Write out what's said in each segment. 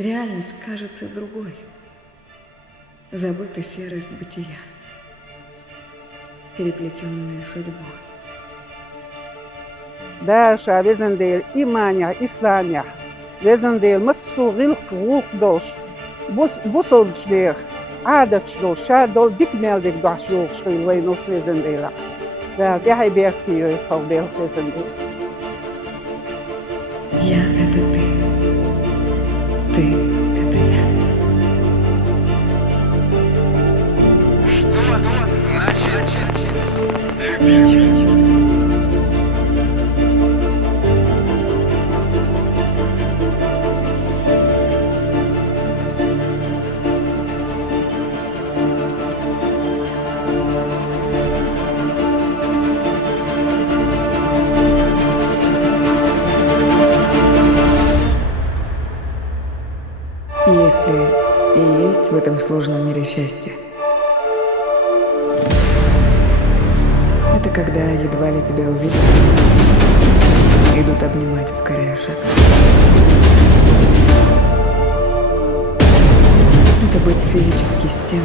Реальность кажется другой. Забыта серость бытия, переплетенная судьбой. Därsa vezendeel imanja islanja, vezendeel massuril krukdos, busolsleer, aadatsdol, shadol dikmeldig dasjol schrilwenos vezendela. Daar jij bertie voorbeeld vezendeel. Я — это ты — это я. Что значит любить? Если и есть в этом сложном мире счастье, это когда едва ли тебя увидят, идут обнимать, ускоряя шаг. Это быть физически с тем,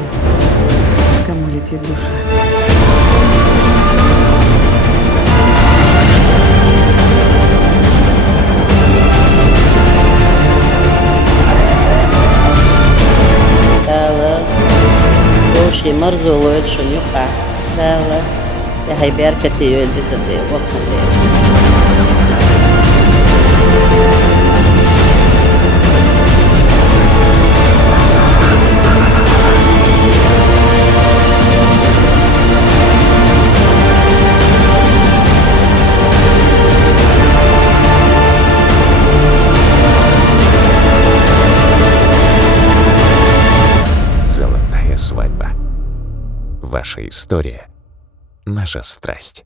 кому летит душа. مرزولويد شنيقع لا يا هاي بيركتي يلبسدي وقتي Золотая свадьба. Ваша история, наша страсть.